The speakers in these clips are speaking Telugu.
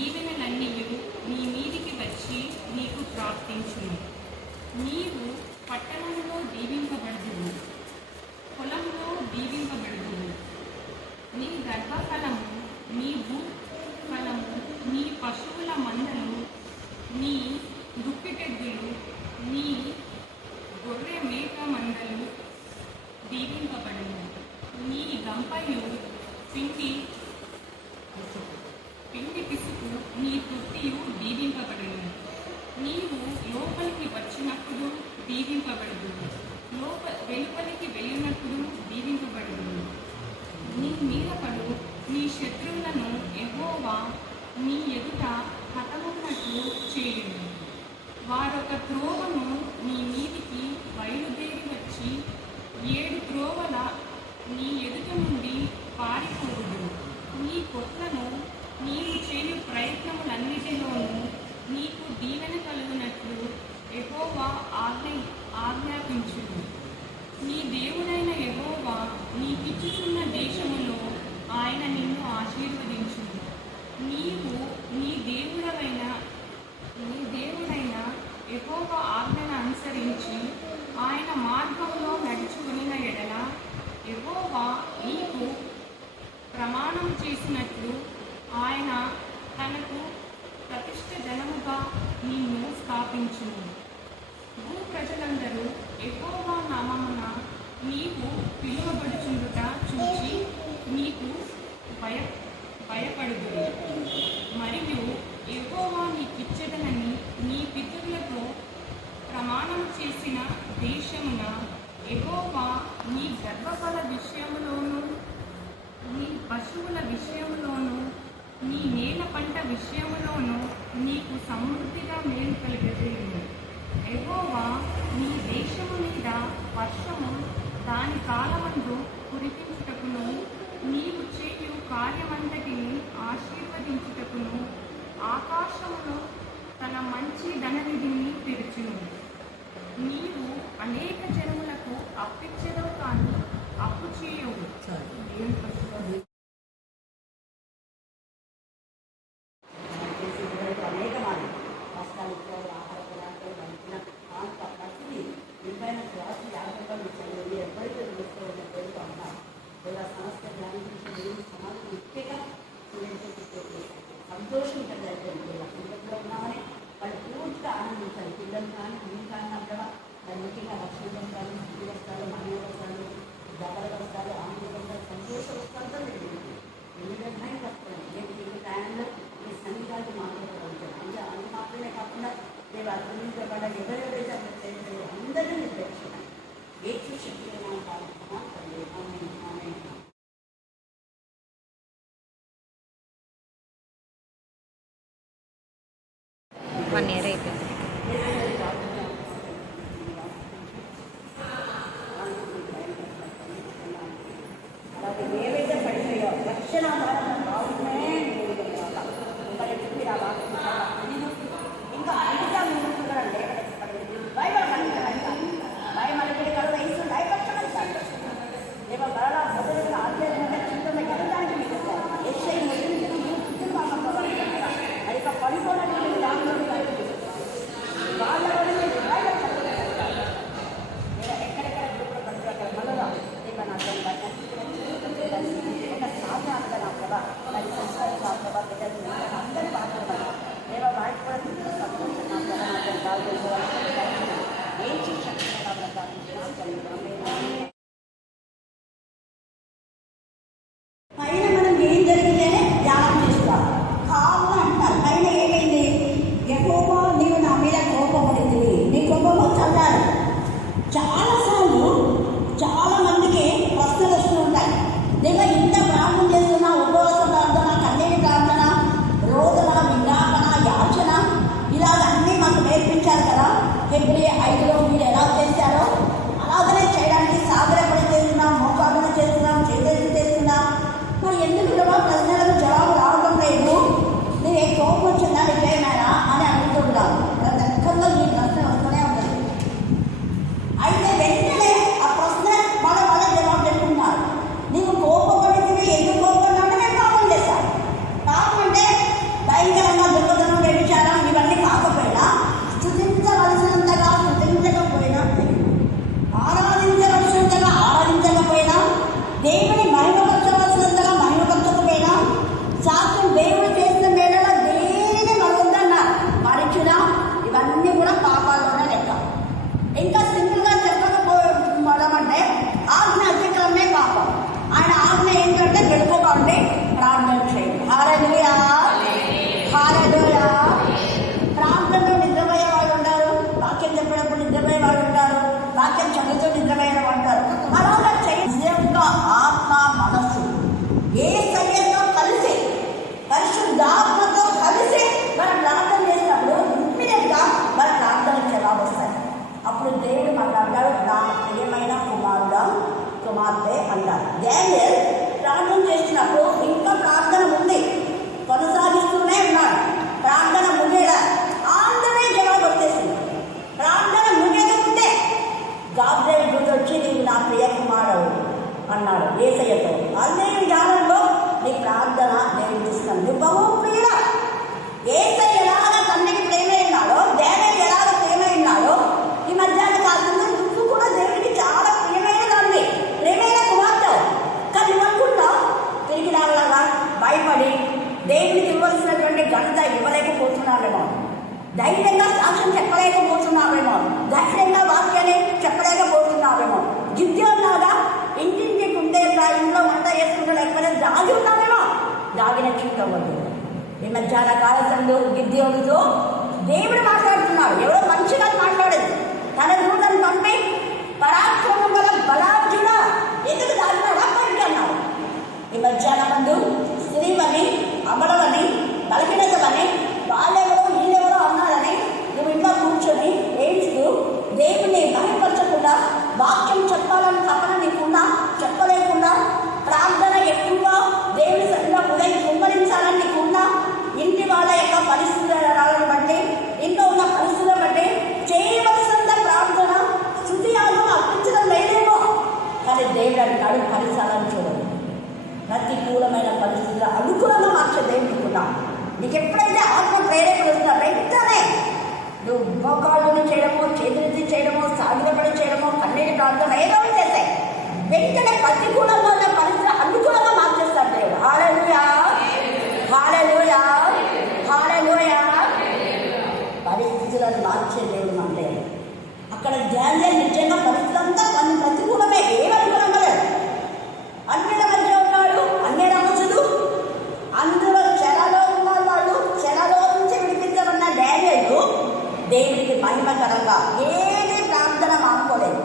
దీవెనలన్నీయు నీ మీదికి వచ్చి నీకు ప్రాప్తించును. నీవు పట్టణంలో దీవింపబడుదువు, పొలంలో దీవింపబడుదువు. నీ గర్భఫలము, నీ భూఫలము, నీ పశువుల మందలు, నీ దుప్పిటెద్దులు, నీ గొర్రె మేక మందలు దీవింపబడును. నీ గంపయు పిండి పిసుకు, నీ తొట్టియు దీవింపబడును. నీవు లోపలికి వచ్చినప్పుడు దీవింపబడుదు, వెలుపలికి వెళ్ళినప్పుడు దీవింపబడుదు. నీ మీద పడు నీ శత్రువులను యెహోవా నీ ఎదుట హతమున్నట్లు చేయును. వారొక త్రోవను నీ మీదికి బయలుదేరి వచ్చి 7 త్రోవల నీ ఎదుట నుండి పారిపోవుదు. నీ కొట్లను నీవు చేయు ప్రయత్నములన్నిటిలోనూ నీకు దీవెన కలుగునట్లు యెహోవా ఆజ్ఞాపించును. నీ దేవుడైన యెహోవా నీకిచ్చుచున్న దేశములో ఆయన నిన్ను ఆశీర్వదించును. నీవు నీ దేవుడైన యెహోవా ఆజ్ఞను అనుసరించి ఆయన మార్గంలో నడుచుకునిన ఎడల యెహోవా నీకు ప్రమాణం చేసినట్లు ఆయన తనకు ప్రతిష్ఠ జనముగా నిన్ను స్థాపించును. భూ ప్రజలందరూ యెహోవా నామమున నీవు పిలువబడుచుండుట చూచి నీకు భయపడుదురు. మరియు యెహోవా నీకిచ్చెదనని నీ పితరులతో ప్రమాణం చేసిన దేశమున యెహోవా నీ గర్భఫల విషయములోను, నీ పశువుల విషయములోను, నీ నేల పంట విషయములోను నీకు సమృద్ధిగా మేలు కలిగజేయును. యెహోవా నీ దేశము మీద వర్షము దాని కాలమందు కురిపించుటకును, నీవు చేయు కార్యమంతటిని ఆశీర్వదించుటకును ఆకాశమును తన మంచి ధననిధిని తెరుచును. నీవు అనేక జనములకు అప్పిచ్చెదవు కానీ అప్పు చేయవు. సంతోషం ఉంటుంది. పిల్లల్లో ఉన్నామని వాళ్ళు పూర్తిగా ఆనందించాలి. పిల్లలు కానీ మేము కానీ కూడా వాళ్ళు ముఖ్యంగా లక్ష్మీ వస్తారు, శుద్ధి వస్తారు, మనీ వస్తారు, జగల వస్తారు, ఆనంద వస్తారు, సంతోష వస్తాలతో జరిగింది. ఎన్ని విధమైన వస్తారు ఏ టైంలో ఈ సంగీతాలు మాట్లాడుతూ అంటే అది మాత్రమే కాకుండా రేపు అర్థమించబడ్డ ఎవరెవరైతే అక్కడ చేయలేదు అందరినీ నిర్దేశించిన ఏ శక్తి One year అయిపోయింది. అలాగే ఏవైతే పడిపోయో లక్షణాధారంగా బాగున్నాయి ఇంకా అందుగా ముందు కూడా భయమలికి కలు వయసు భయపరచడం ఏమో బల మొదలు ఆధ్యాత్మిక చింతన గెలడానికి మీకు ఎస్ఐ మొదలు అది పడిపోవడానికి ధైర్యంగా సాక్ష్యం చెప్పలేకపోతున్నావేమో, ధైర్యంగా వాక్యాన్ని చెప్పలేకపోతున్నావేమో, గిద్యోనులాగా ఇంటింటి కుందేలుగా ఇంట్లో వంట చేసుకుంటూ లేకపోతే దాగి ఉన్నావేమో. దాగిన చూడవద్దు. ఈ మధ్యాహ్న కాలంలో గిద్యోనుతో దేవుడు మాట్లాడుతున్నాడు. ఎవరో మంచిగా మాట్లాడేది. తన దూతను పంపి పరాక్రమం గల బలార్జున ఎందుకు దాగినాడా పనికి అన్నాడు. ఈ మధ్యాహ్న ముందు స్త్రీవని, అమడవని, బలహీనతలని, వాళ్ళెవరో వీళ్ళెవరో అన్నారని నువ్వు ఇంట్లో కూర్చొని ఏడుస్తూ దేవుని బలపరచకుండా, వాక్యం చెప్పాలని తపన నీకున్నా చెప్పలేకుండా, ప్రార్థన ఎక్కువగా దేవుని సరిగా ఉదయం కుమ్మరించాలని నీకున్నా, ఇంటి వాళ్ళ యొక్క పరిస్థితులను బట్టి, ఇంట్లో ఉన్న పరిస్థితులను బట్టి చేయవలసిన ప్రార్థన స్తుతియాలు అర్పించడం లేదేమో. కానీ దేవుడు అంటాడు పరిసరాలను చూడదు. ప్రతికూలమైన పరిస్థితులు అనుకూలంగా మార్చే దేవుడుకున్నా. నీకు ఎప్పుడైతే ఆత్మ ప్రేరేపణ వస్తుందో వెంటనే నువ్వు మోకాళ్ళని చేయడమో, చేతులెత్తి చేయడమో, సాగిలపడి చేయడమో, కన్నీటి ప్రార్థన ఏదో చేస్తాయి. వెంటనే ప్రతికూలంగా ఉన్న పరిస్థితులు అనుకూలంగా మార్చేస్తాడు దేవుడు. హల్లెలూయా, హల్లెలూయా, హల్లెలూయా. పరిస్థితులను మార్చే దేవుడు అంటే అక్కడ ధ్యానం నిజంగా పరిస్థితులంతా కొన్ని ప్రతికూలమే, ఏమనుకూలంగా లేదు. అన్నిల మధ్య ఉన్నాడు, అన్ని రాజులు, అందులో చెరలో ఉన్న వాళ్ళు, చెరలో నుంచి విడిపించబడిన డానియేలు దేవుడికి మహిమకరంగా ఏది ప్రార్థన మానుకోలేదు.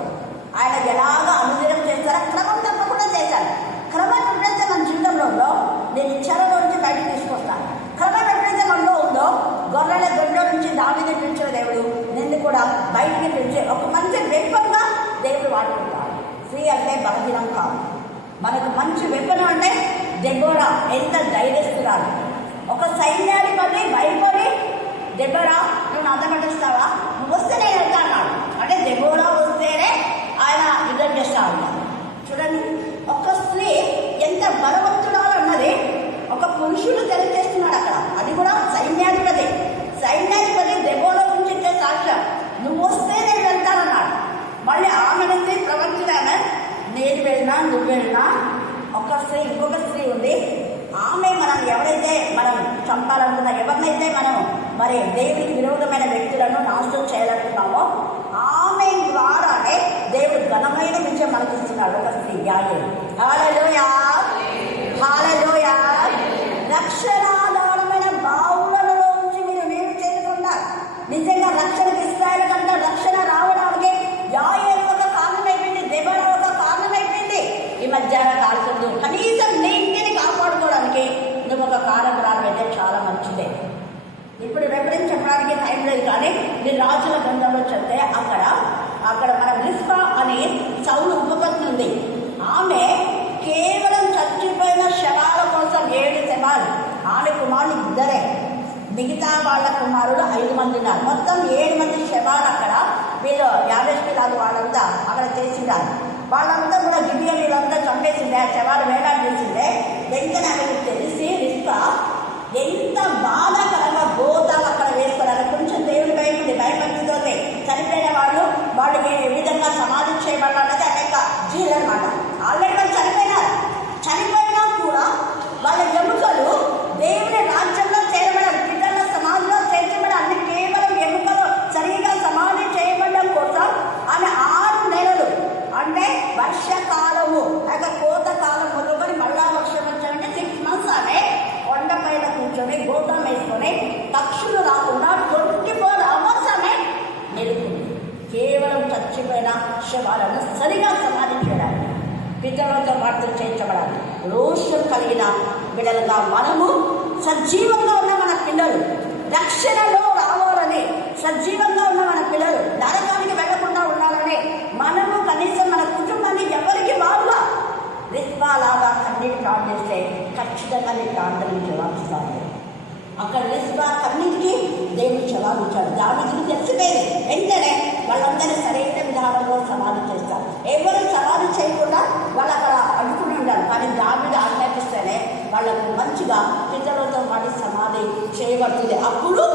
ఆయన ఎలాగా అనుదినం చేస్తారో క్రమం తప్పకుండా చేశారు. క్రమం ఎప్పుడైతే మన జీవితంలో ఉందో నేను చెరలో నుంచి బయటకు తీసుకొస్తాను. క్రమం ఎప్పుడైతే మనలో ఉందో గొర్రెల గొడ్డ నుంచి దావీదుని పిలిచిన దేవుడు నిన్ను కూడా బయటికి పిలిచే ఒక మంచి వెప్పంగా దేవుడు వాడుకుంటాడు. స్త్రీ అంటే బలహీనం కాదు. మనకు మంచి వెప్పను అంటే దెబోరా ఎంత ధైర్యస్తురాలు. ఒక సైన్యాధిపతి భయపడి దెబోరా నువ్వు నాతో పట్టిస్తావా, నువ్వు వస్తే నేను వెళ్తా అన్నాడు. అంటే దెబోరా వస్తేనే ఆయన యుద్ధం చేస్తా ఉన్నాడు. చూడండి, ఒక స్త్రీ ఎంత బలవంతురాలు అన్నది ఒక పురుషుడు తెలియజేస్తున్నాడు అక్కడ. అది కూడా సైన్యాధిపతి. సైన్యాధిపతి దెబోరా గురించి ఇచ్చే సాక్ష్యం నువ్వు వస్తే నేను వెళ్తానన్నాడు. మళ్ళీ ఆమె నుంచి ప్రవక్తురామె నేను వెళ్ళినా నువ్వు వెళ్ళినా ఒక స్త్రీ ఇంకొక స్త్రీ ఉంది. ఆమె మనం ఎవరైతే మనం చంపాలనుకున్నా, ఎవరినైతే మనం మరి దేవుడికి విరోధమైన వ్యక్తులను నాశనం చేయాలనుకున్నామో ఆమె ద్వారానే దేవుడు ఘనమైన విజయం మనకి ఇస్తున్నాడు. ఒక స్త్రీ యాయేలు. హల్లెలూయా, హల్లెలూయా. రక్షణాధారమైన బావులలో నుంచి మీరు నీరు చేరుకున్నారు. నిజంగా రక్షణకు ఇస్రాయేలు కంటే రక్షణ రావడానికి యాయేలు ఒక కారణమైపోయింది, దెబోరా ఒక కారణమైపోయింది. ఈ మధ్యాహ్న కాలంలో కనీసం నీ ఇంటిని కాపాడుకోవడానికి నువ్వు ఒక కారణం అయితే చాలా మంచిదే. ఇప్పుడు రెఫరెన్స్ చెప్పడానికి టైం లేదు, కానీ మీరు రాజుల గ్రంథంలో చెప్తే అక్కడ మన రిస్పా అని సౌలు ఉపపత్ని ఉంది. ఆమె కేవలం చచ్చిపోయిన శవాల కోసం 7 శవాలు, ఆమె కుమారులు 2. మిగతా వాళ్ళ కుమారులు 5 మంది ఉన్నారు. మొత్తం 7 మంది శవాలు అక్కడ వీళ్ళు యాభేష్లాగా వాళ్ళంతా అక్కడ చేసిండారు. వాళ్ళంతా కూడా గిబియోనీలంతా చంపేసిందే, ఆ శవాలు వేలాడి చేసిందే. వెంటనే ఆమెకు తెలిసి రిస్పా ఎంత బాధాకరంగా గోతాలు అక్కడ వేసుకోవాలి. కొంచెం దేవుడి భయపడుతుందో చనిపోయిన వాళ్ళకి ఏ విధంగా సమాధి చేయబడాలన్నది అనేక జీలు అనమాట. ఆల్రెడీ వాళ్ళు చనిపోయినా కూడా వాళ్ళ ఎముకలు దేవుడి రాజ్యంలో చేరబడాలి, పిల్లల సమాధిలో చేర్చబడాలి. అన్ని కేవలం ఎముకలు సరిగా సమాధి చేయబడడం కోసం ఆమె 6 నెలలు అంటే వర్షకాలము లేక కోత కాలం మొదలుకొని మళ్ళా వర్షం వచ్చాలంటే 6 months ఆమె కొండపైన కూర్చొని గోతం వేసుకొని పక్షులు రాకుండా 24 hours ఆమె నిలుపుకుంది. కేవలం చచ్చిపోయిన శవాలను సరిగా సమాధి చేయడానికి, పితరులతో వాటితో చేయించబడాలి. రోషం కలిగిన బిడ్డలుగా మనము సజీవంగా ఉన్న మన పిల్లలు రక్షణలో రావాలని, సజీవంగా ఉన్న మన పిల్లలు నరకానికి వెళ్లకుండా ఉండాలని మనము కనీసం మన కుటుంబాన్ని ఎవరికి వాడుగా రిస్పాలాగా కన్నీటి ప్రార్థిస్తే ఖచ్చితంగా నీ ప్రార్థనలు జవాబిస్తాను. అక్కడ రిస్పా కన్నీటికి దేవుడు జవాబిచ్చాడు. దానికి తెలిసిపోయింది. వెంటనే వాళ్ళందరినీ సరైన విధానంలో సమాధి చేస్తారు. ఎవరు సమాధి చేయకుండా వాళ్ళు అక్కడ అడుగుకుని ఉండాలి. కానీ దావీదు ఆజ్ఞాపిస్తేనే వాళ్ళకు మంచిగా పితరులతో పాటు సమాధి చేయబడుతుంది. అప్పుడు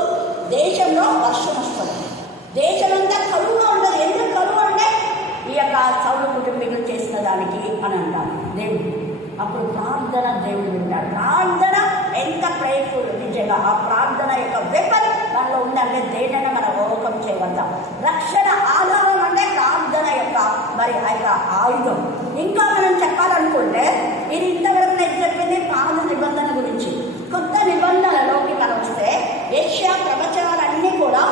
దేశంలో వర్షం వస్తుంది. దేశమంతా కరువుగా ఉండదు. ఎందుకు కరువు అంటే ఈ యొక్క సౌలు కుటుంబీకులు చేసిన దానికి అని అంటారు దేవుడు. అప్పుడు ప్రార్థన దేవుడు వింటాడు. ప్రార్థన ఎంత ప్రేయర్ఫుల్. నిజంగా ఆ ప్రార్థన యొక్క వెపన్ దానిలో ఉందంటే దేనైనా మనం ఓవర్కమ్ చేయగలుగుతాం. రక్షణ ఆధారం అంటే ప్రార్థన యొక్క మరి ఆ యొక్క ఆయుధం. ఇంకా మనం చెప్పాలనుకుంటే ఇది ఇంతవరకు నేను చెప్పింది పాత నిబంధన గురించి. కొత్త నిబంధనలోకి మనం వస్తే యెషయా ప్రవచనాలన్నీ కూడా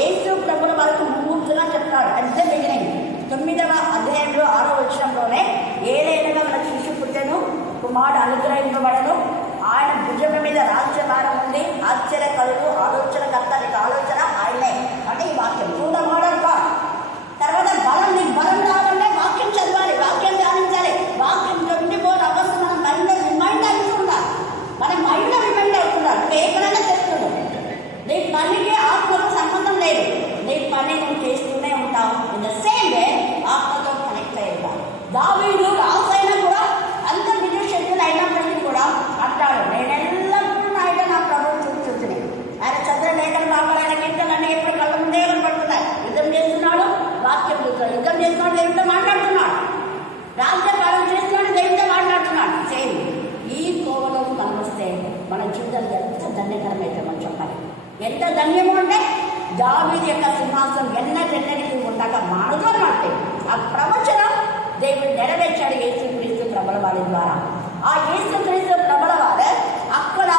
యేసు ప్రభుల వరకు మూర్తిగా చెప్తాడు. అట్ ద బిగినింగ్ 9వ అధ్యాయంలో 6వ వచనంలోనే ఏలైనగా మన శిశు పుట్టెను, కుమారుడు అనుగ్రహింపబడను, ఆయన భుజం మీద రాజ్యభారం ఉంది, ఆశ్చర్యకరుడు, ఆలోచనకర్త, నీకు ఆలోచన ఆయనే అంటే ఈ వాక్యం చూడమోడల్ గా. తర్వాత బలం, నీకు బలం రావాలంటే వాక్యం చదవాలి, వాక్యం ధ్యానించాలి. వాక్యం 24 hours మన మైండ్ రిమైండ్ అవుతుండాలి, మన మైండ్ రిమైండ్ అవుతుండాలి. ఎక్కడైనా చేస్తున్నాం, నీ పనికి ఆత్మకు సంబంధం లేదు, నీ పని నువ్వు చేస్తూనే ఉంటావు. ఇన్ ద సేమ్ వే ఆత్మతో కనెక్ట్ అయ్యి ఉంటావు. దావీదు రాజైనా కూడా అంత బిజీ షెడ్యూల్ అయినప్పటికీ కూడా అంటాడు, నేను ఎల్లప్పుడూ ఆయన నా ప్రభుత్వం చూస్తున్నాను. ఆయన చంద్రలేఖలు కావాలి, ఆయన కీర్తనన్నీ ఎప్పుడు కళ్ళ ముందే పడుతున్నాయి. యుద్ధం చేస్తున్నాడు, వాక్యం చూస్తున్నాడు, యుద్ధం చేస్తున్నాడు, దేవుడితో మాట్లాడుతున్నాడు, రాజ్యపాలన చేస్తున్నాడు, దేవుడితో మాట్లాడుతున్నాడు. సేమ్ ఈ కోవలో మనం వస్తే మన జీవితం ఎంత ధన్యకరమైతే మనం చెప్పాలి. ఎంత ధన్యము అంటే దావీదు యొక్క సింహాసనం ఎన్నెన్నటికీ ఉండగా మానవుగా మాట్లాడి ఆ ప్రవచనం దేవుడు నెరవేర్చాడు యేసుక్రీస్తు ప్రభుల వారి ద్వారా. ఆ యేసుక్రీస్తు ప్రభుల వారే అక్కడ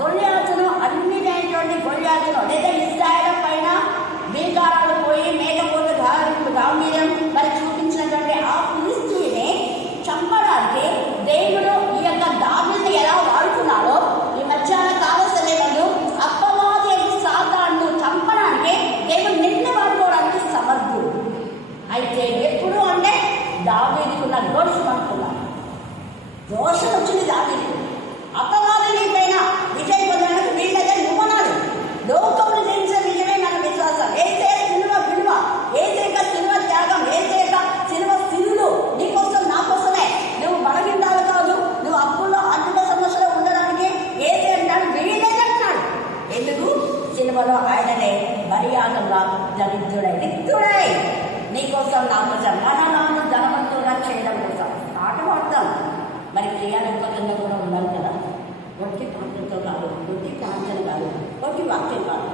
గొల్యాతును అన్నిటైనటువంటి గొల్యాతును లేదా ఇశ్రాయేలు పైన మేఘాలు పోయి మేఘపోత గాంభీర్యం మరి చూపించినటువంటి ఆ ఫిలిష్తీయుని చంపడానికి దేవుడు ఈ యొక్క దావీదుని ఎలా వాడుతున్నాడో ఈ మధ్యాహ్న కాల సమయంలో అపవాది సాతాను చంపడానికి దేవుడు నిన్ను వాడుకోవడానికి సమర్థుడు. అయితే ఎప్పుడు అంటే దావీదుకున్న దోషం అంటున్నాడు. దోషం వచ్చింది దావీదుకు. అపవాది నీపైన విజయం పొందడానికి వీళ్ళదే నువ్వనాడు. లోకములు జయించే విజయమే మన విశ్వాసం. ఏసే సిలువ విలువ, ఏసేక సిలువ త్యాగం, ఏసేక సిలువ సిలులు నీకోసం నా కోసమే. నువ్వు బలహీనాలు కాదు, నువ్వు అప్పుల్లో ఆర్థిక సమస్యలో ఉండడానికి ఏసే అంటాడు, వీళ్ళేదంటున్నాడు. ఎందుకు? సిలువలో ఆయననే బలియాగంగా దరిద్రుడై రిక్తుడై నీకోసం నా కోసం మనలను ధనవంతులుగా చేయడం కోసం ఆటమాడతాం. మరి క్రియాత్మకంగా కూడా ఉండాలి కదా. ఒట్టి పాత్రతో కాదు, ఒట్టి కాంచన కాదు, ఒట్టి వాక్యం కాదు.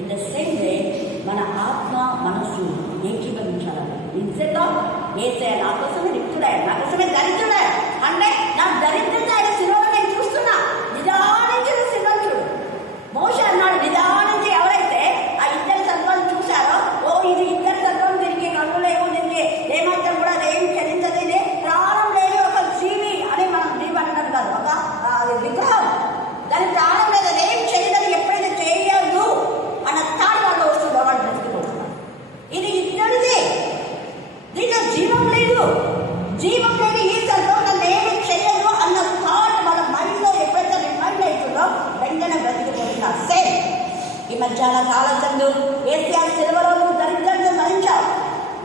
ఇన్ ద సేమ్ వే మన ఆత్మ మనస్సు ఏకీభవించాలి. నిజంగా ఏసే నా కోసమే రిక్తుడే, నా కోసమే దరిద్రుడే అంటే నా దరిద్రుడు ఆయన సిలువలో నేను చూస్తున్నా. నిదానించిన సిలువలు మోషే అన్నాడు, నిదానించి ఎవరైతే ఆ ఇద్దరు సర్వాలు చూశారో, ఓ ఇది ఇద్దరు సర్వాలు తిరిగి కళ్ళు లేవు, తిరిగి ఏమాత్రం కూడా ఏం చలించదు, ఇది ప్రాణం లేని ఒక జీవి అని మనం జీవన్నది కాదు, ఒక విగ్రహం, దాని ప్రాణం లేదు, అదేం చేయదని ఎప్పుడైతే చేయదు అన్న తాడు వాళ్ళు వస్తుందో వాళ్ళు బ్రతికిపోతున్నారు. ఇది ఇద్దరిది, దీంట్లో జీవం లేదు. జీవం లేని ఈ సర్వం నన్ను ఏమి చేయదు అన్న థాట్ మన మైండ్లో ఎప్పుడైతే రిమైండ్ అవుతుందో వెంటనే బ్రతికిపోతున్నారు. సేమ్ ఈ మధ్యాహ్న కాలంలో ఏసీఆ సిలువలో నువ్వు దరిద్రంగా భరించావు.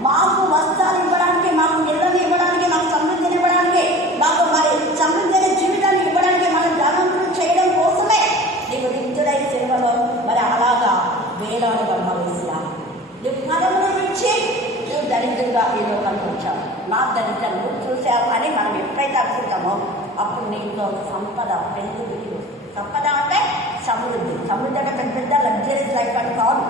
మాకు వస్త్రాలు ఇవ్వడానికి, మాకు ఇళ్ళని ఇవ్వడానికి, మాకు సమృద్ధిని ఇవ్వడానికి, మాకు మరి సమృద్ధి జీవితాన్ని ఇవ్వడానికి, మనం ధనవంతులు చేయడం కోసమే నీకు దిద్దుడై సిలువలో మరి అలాగా వేలాడుగా భావిస్తా. నువ్వు పదములు ఇచ్చి నువ్వు దరిద్రంగా ఈ లోకానికి వచ్చావు. నా దరిద్రం నువ్వు చూసావు అని మనం ఎప్పుడైతే అనుకుంటామో అప్పుడు నీకు సంపద పెరుగుతుంది. సంపద అంటే సమృద్ధి. సమృద్ధి అంటే పెద్ద పెద్ద లగ్జరీస్ లైఫ్ అని కాదు.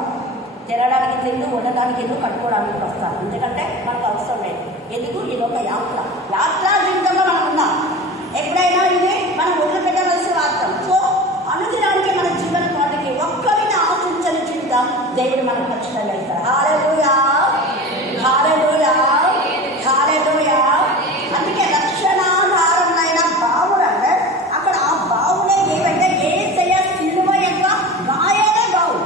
తినడానికి తిండి, ఉండడానికి ఇల్లు, కట్టుకోవడానికి వస్తాను. ఎందుకంటే మనకు అవసరం లేదు. ఎందుకు? ఇది ఒక యాత్ర. యాత్రా జీవితంలో మనం ఉన్నాం. ఎప్పుడైనా ఇది మనం వదిలిపెట్టవలసిన వార్తం. సో అనుదినానికి మన జీవన వాటికి ఒక్కరిని ఆశించని జీవితం దేవుడు మనకు ఖచ్చితంగా ఇస్తాడు. హల్లెలూయా, హల్లెలూయా, హల్లెలూయా. అందుకే రక్షణాధారమైన బావుడు అంటే అక్కడ ఆ బావుడే ఏమంటే యేసయ్య సిలువ యొక్క గాయాలే బావు.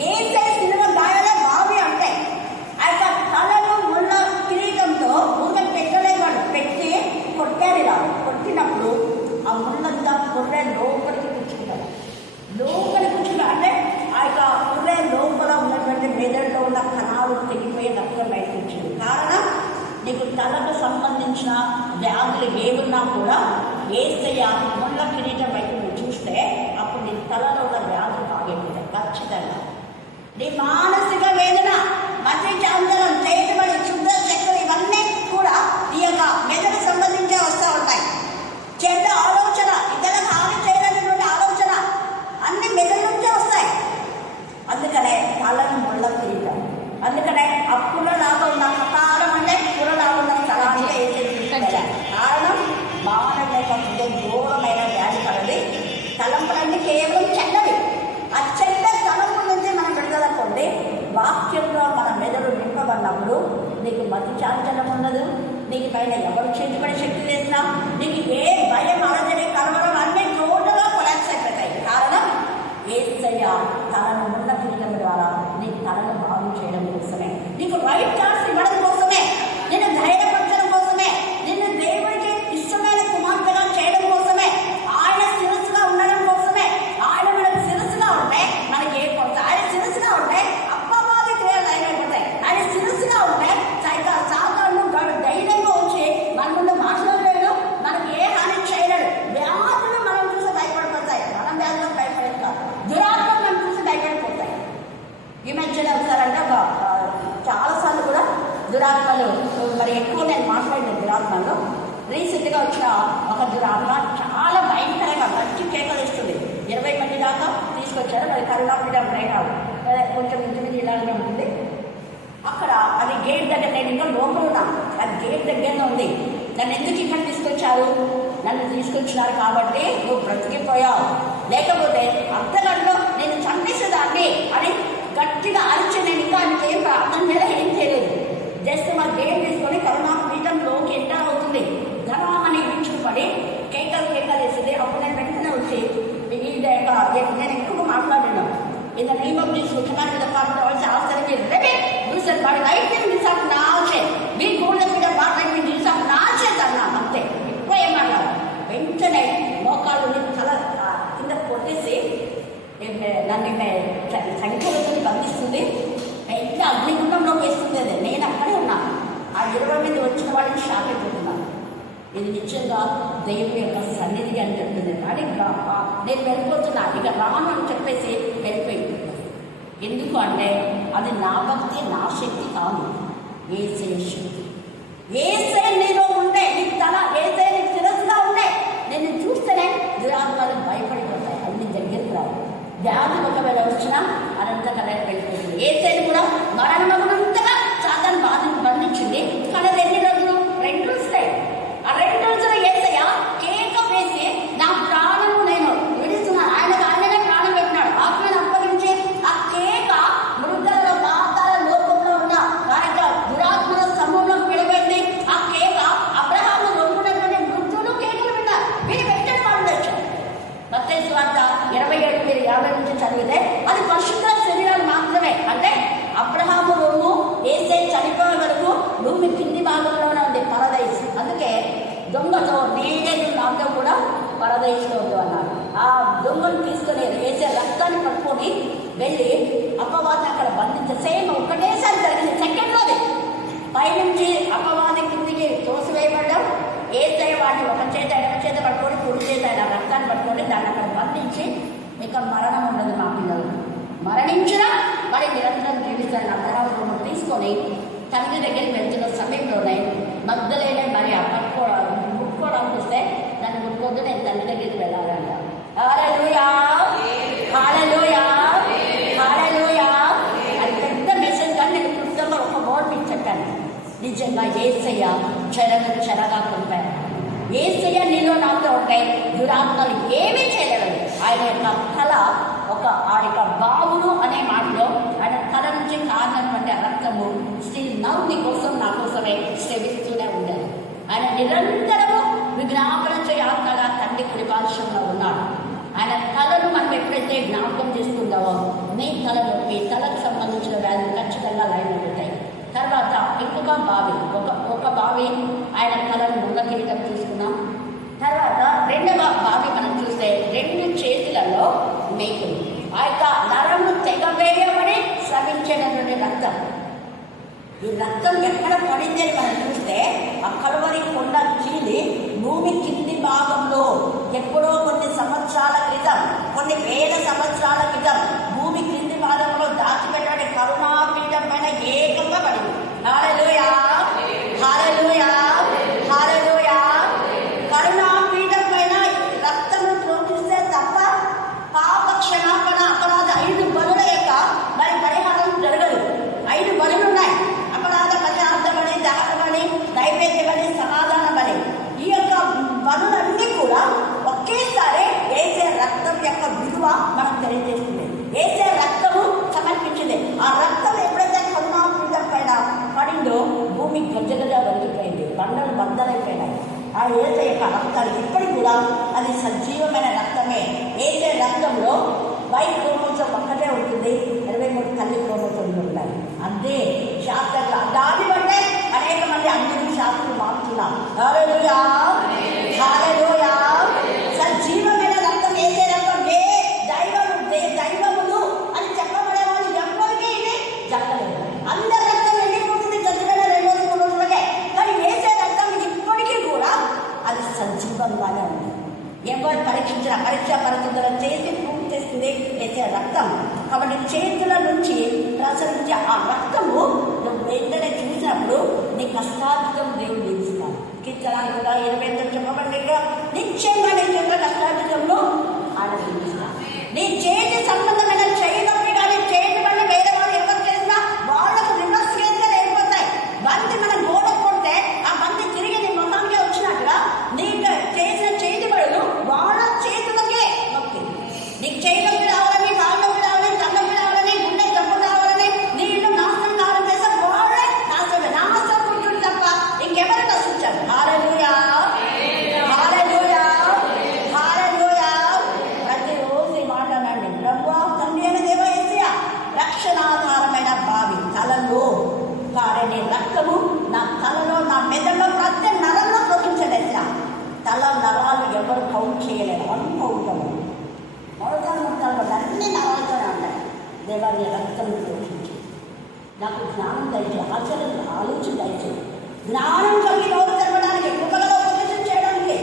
యేసయ్య సిలువ గాయాలే బావి అంటే ఆ యొక్క తలను ముళ్ళ కిరీటంతో ఊరికే పెట్టలేవాడు, పెట్టి కొట్టాడు. ఇలా కొట్టినప్పుడు ఆ ముళ్ళంతా కొట్టే లోపలికి కూర్చుంటాడు. లోపలికి కూర్చుంటాడు అంటే ఆ యొక్క కొట్టే లోపల ఉన్నటువంటి మెదడులో ఉన్న కణాలు తెగిపోయి రక్తం బయటకు వచ్చింది. కారణం నీకు తలకు సంబంధించిన వ్యాధులు ఏమున్నా కూడా యేసయ్య ముళ్ళ కిరీటం బయట నువ్వు చూస్తే అప్పుడు నీ తలలో ఉన్న వ్యాధులు బాగైపోతాయి ఖచ్చితంగా. నీ మానసిక వేదన, మధ్య చాందరం, చేతుబడి, శుద్ధ చక్కెర ఇవన్నీ కూడా ఈ యొక్క మెదడుకు సంబంధించే వస్తూ ఉంటాయి. చెడ్డ ఆలోచన, ఇతరులకు హాని చేయడానికి ఆలోచన అన్ని మెదడు నుంచే వస్తాయి. అందుకనే తలను ముళ్ళ కిరీటం. అందుకనే ఆ పుల్లలాగా ఉన్న కపాలం అంటే పుల్లలాగా ఉన్న స్థలానికి వేసేది. కారణం మానవ ఘోరమైన వ్యాధి కలది. తలంపులన్నీ కేవలం చెడ్డవి. ఆ చెడ్డ తలంపు నుంచి మనం విడుదలనుకోండి. వాక్యంలో మన మెదడు నింపబడినప్పుడు నీకు మతి చాంచల్యం ఉండదు. నీకు పైన ఎవరు చేతిపడే శక్తి వేసినా నీకు ఏ భయం అలజడి కలవడం అన్నీ టోటల్గా కొలాప్స్ అయిపోతాయి. కారణం యేసయ్య తలను ఉన్న కిరీటం ద్వారా నీ తలను బాగు చేయడం కోసమే, నీకు రైట్ ఛాన్స్ ఇవ్వడం కోసమే, నేను ధైర్యపరచడం కోసమే, నిన్ను దేవుడికి ఇష్టమైన కుమార్తెగా చేయడం కోసమే, ఆయన శిరస్సుగా ఉండడం కోసమే. ఆయన మనకు శిరస్సుగా ఉంటే మనకి ఏ కొరత, ఆయన శిరస్సుగా ఉంటే అప్పవాది క్రియలు అయిపోతాయి. ఆయన శిరస్సుగా ఉంటే సాతాను ధైర్యంగా వచ్చి మన ముందు మాట్లాడలేడు, మనకి ఏ హాని చేయలేడు. వ్యాధులు మనం చూసి భయపడిపోతాయి. మనం వ్యాధులకు భయపడతాం, దురాత్మలు మనం చూసి భయపడిపోతాయి. ఈ మధ్యలో ఒకసారంటే చాలాసార్లు కూడా దురాత్మలు మరి ఎక్కువ నేను మాట్లాడిన దురాత్మలు రీసెంట్గా వచ్చిన ఒక దురాత్మ చాలా భయంకరంగా మంచి కేకలు ఇస్తుంది. 20 మంది దాకా తీసుకొచ్చారు. మరి కరుణాపీఠం రేఖాలు కొంచెం ఇంటి ఇలాగే ఉంటుంది. అక్కడ అది గేట్ దగ్గర, నేను ఇంకా లోపల ఉన్నా, అది గేట్ దగ్గరనే ఉంది. నన్ను ఎందుకు ఇక్కడ తీసుకొచ్చారు? నన్ను తీసుకొచ్చినారు కాబట్టి నువ్వు బ్రతికిపోయావు, లేకపోతే అర్ధగంటలో నేను చంపేసేదాన్ని అని గట్టిగా అరిచి నేను ఇంకా ఏం ప్రార్థన మీద ఏం చేయలేదు. జస్ట్ మా గేట్ తీసుకొని కరుణాపీఠంలోకి ఎంటర్ అవుతుంది. ధనాన్ని వించుకుపడి కేకలు వేసింది. అప్పుడు నేను వెంటనే వచ్చి నేను ఎక్కువ మాట్లాడాను. In the name of Jesus, we command the Father to also ask them to ready. We said, but right thing is up now. We go to the part like we do some nonsense and nothing. Why am I? వెంటనే మోకాలు తల కింద కొట్టేసి నన్ను సంఖ్యలతో బంధిస్తుంది. ఎంత అగ్నిగుండంలో వేస్తుంది. అది నేను అక్కడే ఉన్నాను. ఆ 20 మంది వచ్చిన వాళ్ళని షాక్ అయిపోతున్నాను. ఇది నిజంగా దేవుని యొక్క సన్నిధి అని చెప్తుంది. కానీ నేను వెళ్ళిపోతున్నా, ఇక రాను అని చెప్పేసి వెళ్ళిపోయింది. ఎందుకు అంటే అది నా భక్తి, నా శక్తి కాదు, యేసయ్య శక్తి. యేసయ్య నీలో ఉంటే, నీ తల యేసయ్య నీ శిరస్సుగా ఉంటే నేను చూస్తేనే దురాత్మలు భయపడిపోతాయి. అది నీ దగ్గరికి రావు. వ్యాధి ఒకవేళ వచ్చినా అదంతా కదా వెళ్ళిపోతుంది. యేసయ్యని కూడా మరణమగునంతగా సాతాను బంధించింది. కానీ 2 రోజులు 2 రోజులే. ఆ 2 రోజులు యేసయ్య కేక వేసి నా ప్రాణము నేను విడుస్తున్నాను, ఆయననే ప్రాణం పెట్టినాడు. ఆత్మను అప్పగించి ఆ కేక మృగల పాతాల లోకంలో ఉన్న వారి దురాత్మల సమూహంలో విడబెట్టి ఆ కేక అబ్రహాము నొప్పునటువంటి మృతులు కేకలు విన్నారు. వీరు వెంటనే పాల్గొచ్చారు. మత్తయి సువార్త 27:50 నుంచి చదివితే అది పరిశుద్ధ శరీరాలు మాత్రమే. అంటే అబ్రహాము రొమ్ము యేసయ్య చనిపోయే వరకు భూమి కింది భాగంలోనే ఉంది పరదైస్. అందుకే దొంగతో నేనే నాతో కూడా పరదైస్లో ఉంది అన్నారు. ఆ దొంగను తీసుకొని వేసే రక్తాన్ని పట్టుకొని వెళ్ళి అపవాది అక్కడ బంధించే సేమ్ ఒకటేసారి జరిగింది. సెకండ్లోది పైనుంచి అపవాది కిందికి తోసివేయబడ్డం. యేసయ్య వాడిని ఒక చేత ఎడమ చేత పట్టుకొని కుడి చేత రక్తాన్ని పట్టుకొని దాన్ని అక్కడ బంధించి ఇక మరణం ఉండదు. మా పిల్లలు మరణించినా మరి నిరంతరం జీవిస్తారని అబ్రహాము తీసుకొని తండ్రి దగ్గరికి వెళ్తున్న సమయంలోనే మగ్దలేనే మరి ముట్టుకోవడానికి వస్తే నన్ను ముట్టుకోద్దు, నేను తండ్రి దగ్గరికి వెళ్ళాలంట. హల్లెలూయా, హల్లెలూయా, హల్లెలూయా. అది పెద్ద మెసేజ్. కానీ నేను క్లుప్తంగా ఒక వర్డ్ మీకు చెప్పాను. నిజంగా యేసయ్య చెరగా పంపారు. యేసయ్య నీలో నాతో ఉంటాయి. దురాత్మలు ఏమీ చేయలేవు. ఆయన యొక్క తల ఆ యొక్క బావుడు అనే మాటలో ఆయన తల నుంచి కారినటువంటి రక్తము స్టిల్ నవ్ నీ కోసం నా కోసమే శ్రమిస్తూనే ఉండేది. ఆయన నిరంతరము విజ్ఞాపన చేయాలగా తండ్రి కుడిపార్శ్వంలో ఉన్నాడు. ఆయన తలను మనం ఎప్పుడైతే జ్ఞాపకం చేసుకుంటామో నీ తలను, మీ తలకు సంబంధించిన వ్యాధులు ఖచ్చితంగా లైన్ ఉంటాయి. తర్వాత ఇంకొక బావి, ఒక బావి ఆయన తలను ముళ్ళ కిరీటం తీసుకున్నాం. తర్వాత 2వ బావి మనం చూస్తే 2 చేతులలో మేకులు, ఆ యొక్క నరము తెగవేయమని శ్రమించేటటువంటి రక్తం. ఈ రక్తం ఎక్కడ పడింది అని మనం చూస్తే ఆ కలువరి కొండ చీలి భూమి కింది భాగంలో ఎప్పుడో కొన్ని సంవత్సరాల క్రితం, కొన్ని వేల సంవత్సరాల క్రితం భూమి కింది భాగంలో దాచిపెట్టే కరుణాపీఠం పైన ఏకంగా పడింది. హల్లెలూయా, హల్లెలూయా, హల్లెలూయా. కరుణాపీఠం పైన రక్తము ప్రోక్షిస్తే తప్ప పాప క్షమాపణ, అపరాధ 5 బలుల యొక్క ఏసే యొక్క రక్తాలు ఇప్పటికి కూడా అది సజీవమైన రక్తమే. ఏసే రక్తంలో వైట్ క్రోమోజోమ్ ఒక్కటే ఉంటుంది, 23 తల్లి క్రోమోజోమ్లు ఉన్నాయి. అంతే శాస్త్రంలో దాని బట్టే అనేక మంది అందరూ శాస్త్రులు మారుతున్నారు. హల్లెలూయా, హల్లెలూయా. సజీవమైన రక్తం ఏసే రక్తం. ఏ దైవములు అని చెప్పబడే వాళ్ళు ఎప్పటికీ ఇది జరగలేదు. అందరి రక్తం వెళ్ళిపోతుంది చచ్చిపోయిన 2-3 రోజులకే. కానీ ఏసే రక్తం ఇప్పటికీ కూడా అది సజీవంగానే ఉంది. ఎవరు పరీక్ష పరిస్థితులను చేసి ప్రూవ్ చేస్తుంది వేసే రక్తం. కాబట్టి చేతుల నుంచి ప్రసరించే ఆ రక్తము నువ్వు వెంటనే చూసినప్పుడు నీ కష్టార్థం దేవుడు నిలుస్తున్నాడు. కీర్తనలుగా 28 చెప్పబడిగా నిశ్చయంగా నీ చేతుల కష్టార్థంలో ఆనందిస్తున్నాను. నీ చేతి సంబంధమైన చేయబడి కానీ చేతి పని వేరే వాళ్ళు ఎవరు చేసినా వాళ్ళకు రివర్స్ చేస్తే అయిపోతాయి. బంతి మనం గోడ కొడితే ఆ బంతి తిరిగి నీ మొత్తానికే వచ్చినట్టుగా నీకు చేసిన చేతి పడులు వాళ్ళ చేతులకే నొక్కింది. నీకు చేయబడి రావాలని, కాళ్ళకి రావాలని, కళ్ళకి రావాలని, గుండె జబ్బు రావాలని, నీ ఇల్లు నాశనం కావాలని చేస్తే వాళ్ళే నాశనం ఉంటుంది తప్ప ఇంకెవరు నశించారు. హల్లెలూయా, హల్లెలూయా, హల్లెలూయా. ప్రతిరోజు ఈ మాట అనండి. ప్రభువా తండ్రి అయిన దేవా యేసయ్యా, రక్షణాధారమైన బావి తలలో కారని రక్తము నా తలలో, నా మెదడులో, ప్రతి నరంలో ప్రవహించలేసా. తల నరాలు ఎవరు కౌంట్ చేయలేరు, అన్కౌంటబుల్. మొదలు అన్ని నరాలతోనే ఉంటాయి. దేవాన్ని రక్తం ప్రవహించి నాకు జ్ఞానం దయచే, ఆలోచన దయచే, జ్ఞానం కలిగి నోరు తెరవడానికి, కృపలలో ఉపదేశం చేయడానికి.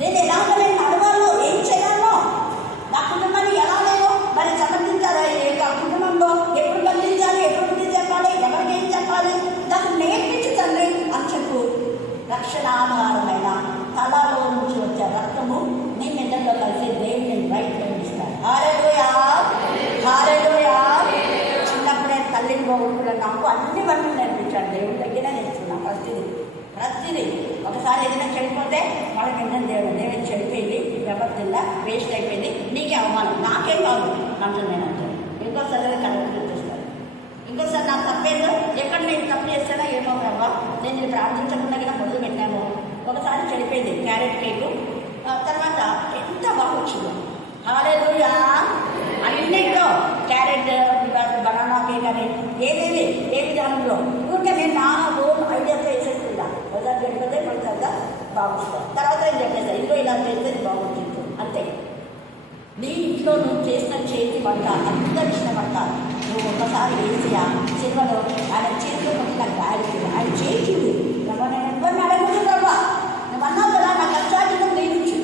నేను ఎలాగ నేను నడవాలో, ఏం చేయాలో, నా కుటుంబాన్ని ఎలా నేను మరి సమర్థించాలి, ఆ కుటుంబంలో ఎప్పుడు బంధించాలి, ఎప్పుడు బుద్ధి చెప్పాలి, ఎవరికి ఏం చెప్పాలి, నాకు నేర్పించి తండ్రి అని చెప్పు. రక్షణాధారమైన తలలో నుంచి వచ్చే రక్తము నీ మెదడులో కలిసి దేవుని రైట్ ఇస్తాను. హల్లెలూయా, హల్లెలూయా. చిన్నప్పుడే తల్లిని బాగుంటున్నాను, నాకు అన్ని పనులు నేర్పించాడు. దేవుడి దగ్గర నేర్చుకున్నాను ప్రతిదీ. ఒకసారి ఏదైనా చెడిపోతే వాళ్ళకి ఏంటంటే దేవుడు చెడిపోయింది, వ్యవస్థ వేస్ట్ అయిపోయింది, నీకే అవమానం, నాకేం కాదు అంటాను నేను అంటాను. ఇంకోసారి కరెక్ట్ చేస్తాను. ఇంకోసారి నాకు తప్పేదో, ఎక్కడ నేను తప్పు చేస్తానో ఏమో ప్రభావ, నేను ప్రార్థించకుండా మొదలు పెట్టాను. ఒకసారి చెడిపోయింది క్యారెట్ కేకు, తర్వాత ఎంత బాగుంచింది. హల్లెలూయా. అన్నింటిలో క్యారెట్, బనానా కేక్ అని ఏదేది ఏ విధానంలో ఇంకా నేను నా ఓన్ ఐడియాతో వేసేస్తుందా. ఒకసారి చెడిపోతే కొంచెంగా బాగుంటుంది, తర్వాత నేను చెప్పేస్తాను ఇంకో ఇలా చేస్తే బాగుంటుంది. అంతే. నీ ఇంట్లో నువ్వు చేసిన చేతి వంట, అందరి ఇచ్చిన వంట, నువ్వు ఒకసారి వేసియా సినిమాలో ఆయన చేతిలో కొట్టిన గాయకి ఆయన చేసింది. నేను ఎవరిని అడగదు ప్రభా, నువ్వు అన్నావు కదా నా కష్టాన్ని నువ్వు దీవించు,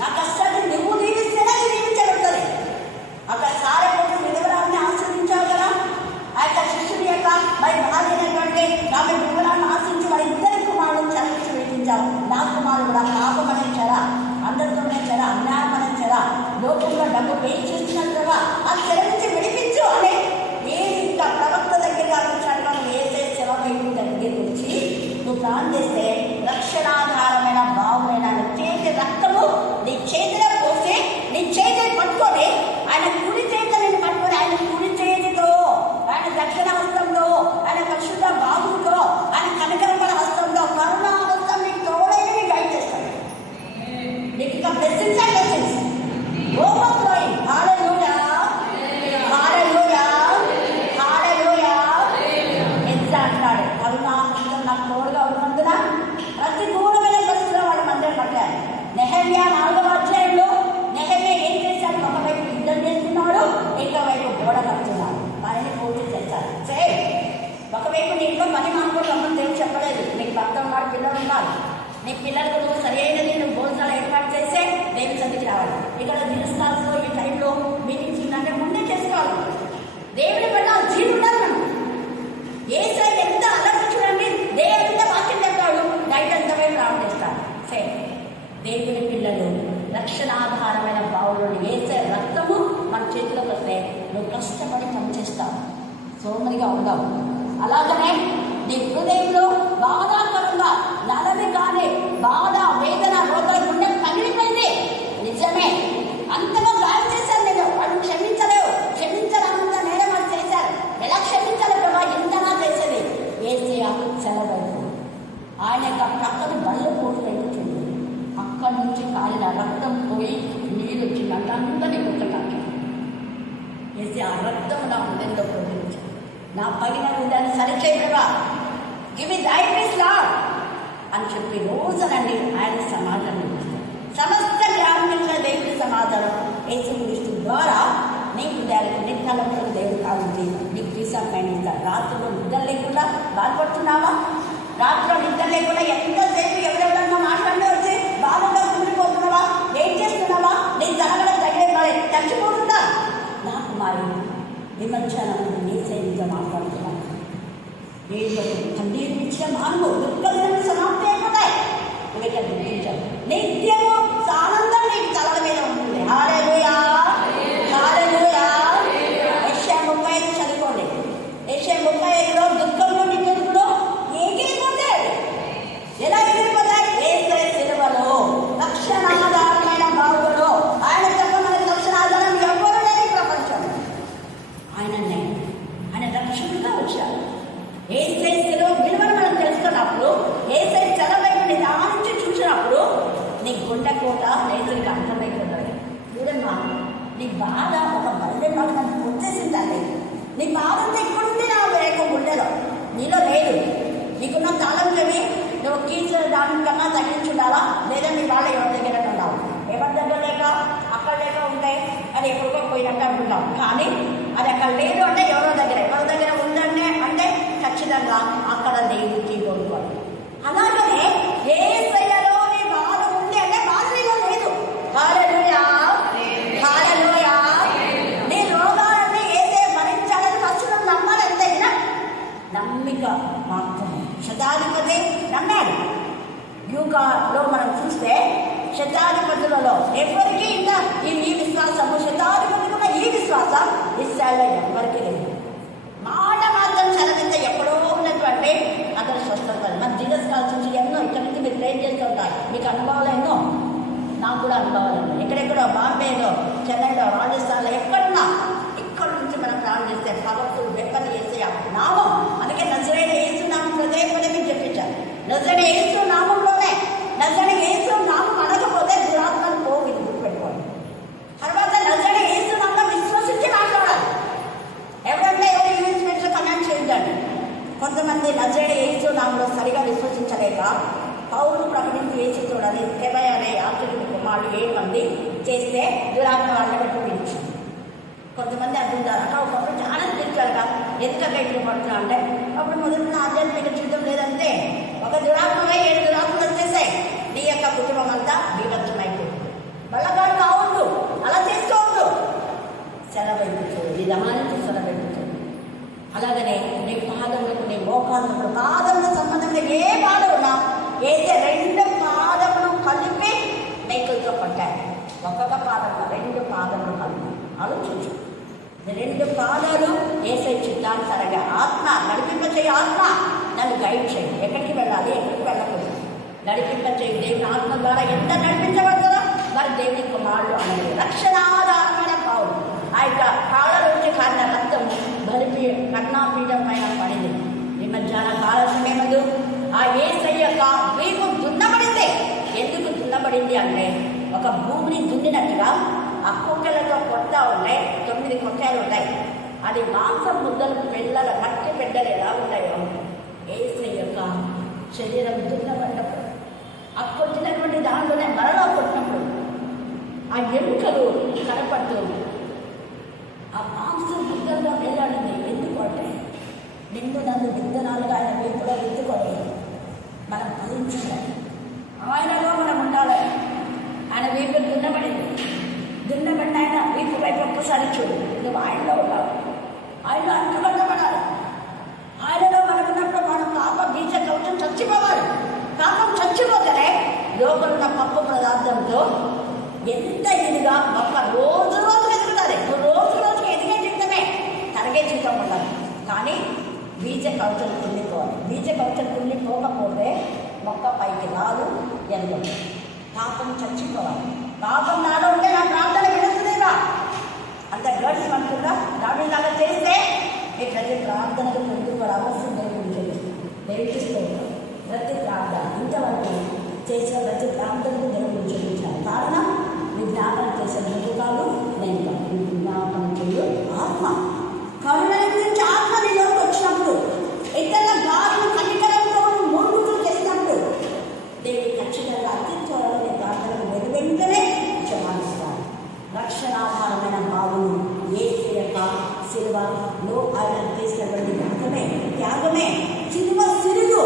నా కష్టాన్ని నువ్వు దీవిస్తేనే దీవించగలుగుతుంది. అక్కడ సారే కోసం విధవరాన్ని ఆశ్రయించావు కదా, ఆ యొక్క శిష్యుడి యొక్క మరి భార్యైనటువంటి ఆమె విధవరాన్ని ఆశ్రయించి మరి ఇద్దరి కుమారులను చదివించి వేయించావు. నా కుమారుడు కూడా పాపమనే చెర, అందరితోనే చెర, అన్యాయమనే చెర, లోకంలో డబ్బు పే చేస్తున్నట్టుగా ఆ చెర నుంచి విడిపించు అని నేను ఇంకా ప్రవక్త దగ్గర వచ్చాడుగా ఏసే సెలవు దగ్గర నుంచి నువ్వు ప్రాణం చేస్తే రక్షణాధారమైన భావమైన చేతి రక్తము నీ చేతిలో పోసి నీ చేతిని పట్టుకొని ఆయన కుడి చేతిని పట్టుకొని ఆయన కుడి చేతితో, ఆయన దక్షిణ హస్తంలో, ఆయన పరిశుద్ధ బాబుతో, ఆయన కనకరమల హస్తంలో, కరుణ హస్తం నీకు తోడైన నీకు గైడ్ చేస్తాడు. నీకు ఇంకా బ్లెస్సింగ్స్ అండ్ బ్లెస్సింగ్స్ ఓవర్ఫ్లోయింగ్. హల్లెలూయా, హల్లెలూయా, హల్లెలూయా. ఎంత అంటాడు, కరుణా హస్తం నాకు తోడుగా ఉన్నందున ప్రతికూలమైన పరిస్థితుల్లో వాడు మందిరం పట్టాడు. నెహెమ్యా 4వ అధ్యాయంలో నెహెమ్యా ఏం చేశాడు? ఒకవైపు యుద్ధం చేస్తున్నాడు, ఇంకోవైపు గోడ కడుతున్నాడు. పనిని పూర్తి చేశాడు. ఒకవైపు నీకు పని మానుకోవడం దేవుడు చెప్పలేదు. నీకు భర్త ఉన్నాడు, పిల్లలు ఉన్నారు, నీ పిల్లలకు నువ్వు సరైనది నువ్వు భోజనాలు ఏర్పాటు చేస్తే దేవుని సన్నిధికి రావాలి. ఇక్కడ దినస్థానంలో ఈ టైంలో మీటింగ్స్ ఉందంటే ముందే చేసుకోవాలి. దేవుని పట్ల జీవి ఉండాలి. మనం ఏసై ఎంత అలర్ట్ చూడండి, దేవుడు ఎంత వాక్యం చెప్తాడు, నైట్ అంతా ప్రార్థిస్తాడు. దేవుని పిల్లలు రక్షణాధారమైన భావులను వేసే రక్తము మన చేతిలోకి వస్తే నువ్వు కష్టపడి పనిచేస్తావు, సోమరిగా ఉండవు. అలాగనే నీ హృదయంలో బాధాకరంగా నలవి కానీ బాధ, వేదన, రోదన, గుండె పగిలిపోయింది. నిజమే, అంతగా గాయం చేశాను నేను, వాడు క్షమించలేవు, క్షమించడానికి నేనే వాళ్ళు చేశారు. ఎలా క్షమించాలి ప్రభా, ఎంతనా చేసేది ఏసీ సెలవు. ఆయన యొక్క ప్రక్కను ఇది ఆ రక్తం నా హృదయంలో ప్రవహించు. నా పైన ఉందని సరిచేయగా ఇవి దయచేసి అని చెప్పి రోజునండి ఆయన సమాధానం ఇస్తాడు. సమస్త గ్రామీణ దేవుడి సమాధానం యేసుక్రీస్తు ద్వారా నీ హృదయాలకు నీ తలంపులకు దేవుడు కావాలి. నీకు తీసామైన ఇస్తాడు. రాత్రిలో నిద్ర లేకుండా బాధపడుతున్నావా? రాత్రిలో నిద్ర లేకుండా ఎంతసేపు ఎవరెవరన్నా మాట్లాడి వచ్చి బాధగా ఉండిపోతున్నావా? ఏం చేస్తున్నావా? నీ జరగడ తగిలే మరి చచ్చిపోతుందా? నాకు మరి విమర్శనం నీ సైనిగా మాట్లాడుతున్నాను. నేను కన్నీరు ఇచ్చిన మానవు దుఃఖం సమాప్తి అయిపోతాయి. ఇవైతే గుర్తించాను. నిత్యము ఆనందం నీకు తలల మీద ఉంటుంది. హల్లెలూయా, హల్లెలూయా. యెషయా 35 చదువుకోండి. యెషయా 35లో దుఃఖంలో నిన్నెప్పుడు ఎగిరిపోతాయి. ఎలా ఎగిరిపోతాయి? యేసు సిలువలో రక్షణాధారమైన బావులో ఆయన తప్ప మనకు రక్షణాధారం ఎవరు లేని ప్రపంచం. ఆయన రక్షకుడుగా వచ్చారు. యేసు సిలువ విలువను మనం తెలుసుకున్నప్పుడు, యేసు చెల వైపు నిదానించి చూసినప్పుడు నీ గుండె కోట రైతులకు అర్థమైపోతాయి. చూడమ్మా, నీ బాధ ఒక బయలు నన్ను వచ్చేసిందండి. నీ బాధ అంతా ఇక్కడుంది నా వేగం గుండెలో, నీలో లేదు. నీకున్న తాళం చెవి నువ్వు కీచు దానికన్నా తగ్గించుండాలా, లేదా నీ వాళ్ళ ఎవరి దగ్గర ఉండాలి. ఎవరి దగ్గర లేక అక్కడ లేక ఉంటే అది ఎక్కడికో పోయినట్టు అంటున్నాం. కానీ అది అక్కడ లేదు అంటే ఎవరి దగ్గర ఉందంటే అంటే ఖచ్చితంగా అక్కడ దేవుడికి కోరుకోవాలి. అలాగనే యేసయ్యలో నీ బాధ ఉంది అంటే బాధ నీలో లేదు. హల్లెలూయా, హల్లెలూయా. నీ రోగాలన్నీ యేసయ్య భరించాలని ఫస్ట్ నువ్వు నమ్మాలి. ఎంతైనా నమ్మిక మాత్రం. శతాధిపతి నమ్మాడు. యూగాలో మనం చూస్తే శతాధిపతులలో ఎవరికి ఇంకా ఈ విశ్వాసము, శతాధిపతి కూడా ఈ విశ్వాసం ఇస్రాయేల్లో ఎవరికి లేదు. మాట మాత్రం చదివితే ఎక్కడో ఉన్నటువంటి అతను స్వస్థత. మన జీసస్ కాల్స్ నుంచి ఎన్నో ఇక్కడి నుంచి మీరు ట్రైన్ చేస్తూ ఉంటారు. మీకు అనుభవాలు ఎన్నో, నాకు కూడా అనుభవాలు ఎన్నో. ఎక్కడెక్కడో బాంబేలో, చెన్నైలో, రాజస్థాన్లో ఎక్కడున్నా ఇక్కడ నుంచి మనం ప్రాణం చేస్తే పవర్ఫుల్ వెపన్ చేసే నామం. అందుకే నజరేయుడు యేసు నామం హృదయపడి మీకు చెప్పించారు. నజరేయుడు యేసు నామంలోనే, నజరేయుడు యేసు నామం అనకపోతే దురాత్మలు పోవు. ఇది గుర్తుపెట్టుకోండి. తర్వాత నజరేయుడు యేసు నామం విశ్వసించి మాట్లాడాలి. ఎవరంటే ఎవరు యూనిట్మెంట్లో కమాండ్ చేయండి. కొంతమంది నజరేయుడు యేసు నామంలో సరిగా విశ్వసించలేక పౌరులు ప్రకటించి యేసు చూడాలి కెబయ అనే యాత్రికుడి కుమారుడు 7 మంది చేస్తే దురాత్మ వాళ్ళని పెట్టి కొంతమంది అంటుంటారు. అక్కడ ఒకప్పుడు చాలా తెచ్చారుగా ఎందుకంటే ఇట్లు పడుతున్నా అంటే అప్పుడు మొదటి ఆధ్యాత్మిక జీవితం లేదంటే ఒక దురాత్మగా 7 దురాత్మలు వచ్చేసాయి. నీ యొక్క కుటుంబం అంతా బీభత్సమైపోతుంది. బళ్ళగాడు కావద్దు, అలా చేసుకోవద్దు. సెలవైపుతుంది, నిదానించి సెలవైపుతుంది. అలాగనే నీ పాదములకు, నీ మోకాళ్ళకు, పాదముల సంబంధంగా ఏ బాధ ఉన్నా అయితే 2 పాదములు కలిపి మేకులతో పట్టారు. ఒక్కొక్క పాదంలో 2 పాదములు కలిపి ఆలోచించు. 2 పాదాలు యేసయ్య చిత్తానుసారంగా ఆత్మ నడిపింపచేయ. ఆత్మ నన్ను గైడ్ చేయి, ఎక్కడికి వెళ్ళాలి, ఎక్కడికి వెళ్ళకూడదు నడిపింపచేయి. దేవుని ఆత్మ ద్వారా ఎంత నడిపించబడుతుందో మరి దేవుని కుమారుడు అనేది రక్షణాధారమైన పావులు. ఆ యొక్క కాళ్ళ నుంచి కారిన రక్తము బలిపి కర్ణాపీఠం పైన పడింది. ఈ మధ్యాహ్న కాల సమయమందు ఆ యేసయ్య యొక్క వీపు దున్నబడింది. ఎందుకు దున్నబడింది అంటే ఒక భూమిని దున్నినట్టుగా ఆ కుక్కలతో కొడతా ఉన్నాయి. 9 కుక్కలు ఉంటాయి. అది మాంసం ముద్దలు, పెళ్ళల మట్టి పెద్దలు ఎలా ఉంటాయో యేసయ్య యొక్క శరీరం దున్నబడ్డప్పుడు ఆ కొట్టినటువంటి దాంట్లోనే మరలా కొట్టినప్పుడు ఆ ఎముకలు కనపడుతూ ఆ మాంసం ముద్దల్లో వెళ్ళాడింది. ఎందుకు అంటే నిన్ను నన్ను విత్తనాలుగా ఆయన వీపులో విత్తుకొని మనం ఫలించాలి. ఆయనలో మనం ఉండాలి. ఆయన వీపు దున్నబడింది. దున్నబడిన ఆయన వీపు వైపు ఒక్కసారి చూడు. నువ్వు ఆయనలో ఉన్నావు. ఆయనలో అంటుబడబడాలి. ఆయనలో మనకున్నప్పుడు మనం పాప బీజ కవచం చచ్చిపోవాలి. పాపం చచ్చిపోతేనే లోపలున్న పప్పు పదార్థంతో ఎంత ఇదిగా ఒక రోజు ఎదుగుతుంది. రోజుకి ఎదిగే జీవితమే, తరగే జీవితం ఉండాలి. కానీ బీజ కవచం కుళ్ళిపోవాలి. బీజ కవచం కుళ్ళిపోకపోతే మొక్క పైకి రాదు, ఎదగదు. పాపం చచ్చిపోవాలి. పాపం నాలో ఉంటే నా ప్రార్థన విడుతుందేగా అంత గడిచి మనకుండా దానిలాగా చేస్తే మీ ప్రతి ప్రార్థనలు పొందుకోవడం అవసరం. దేవుడిస్తూ ప్రతి ప్రార్థన ఇంతవరకు చేసిన ప్రతి ప్రార్థనకు దేవుడు చెల్లించాలి. కారణం విజ్ఞాపన చేసే ముందుకాలు నేను విజ్ఞాపన చేయు ఆత్మ. శిలువలో ఆయన చేసినటువంటి త్యాగమే సిలువ సిరుగు.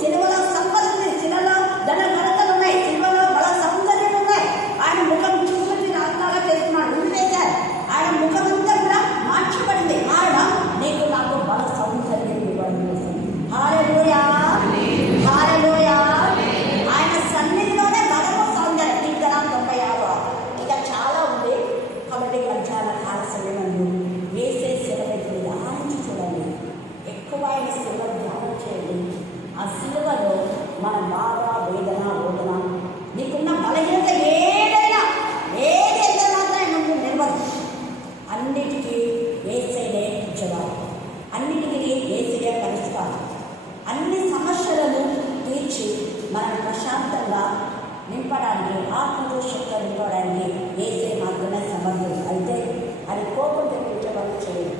సిలువలో సంపత్తి, సిలువలో ధన ఘనతలు ఉన్నాయి, సిలువలో బల సౌందర్యం ఉన్నాయి. ఆయన ముఖం చూసి ఆత్మగా చేస్తున్నాడు, ఉండివేశారు. ఆయన ముఖం అంతా కూడా మార్చబడింది. మారడం నీకు నాకు బల సౌందర్యం ఇవ్వడం కోసం. హల్లెలూయా, హల్లెలూయా. ఆయన సన్నిధిలోనే బలము సౌందర్యం. ఇక్కడ 96 ఇక చాలా ఉంది కాబట్టి మధ్యాహ్న కాల సమయంలో వేసే సిలువని ఆలోచించి చూడండి. ఎక్కువ ఆయన సిలువ ధ్యానం చేయండి. ఆ సిలువలో మన బాధ, వేదన, రోదన, నీకున్న బలహీనత ఏదైనా మాత్రం నువ్వు నిలవదు. అన్నిటికీ వేసేదే జవాబు, అన్నిటికీ వేసేదే పరిష్కారం. అన్ని సమస్యలను తీర్చి మనం ప్రశాంతంగా నింపడానికి, ఆత్మతో శక్తి నింపడానికి వేసే మాత్రమే సమర్థుడు. అయితే అది కోపం తెప్పించడం చేయదు.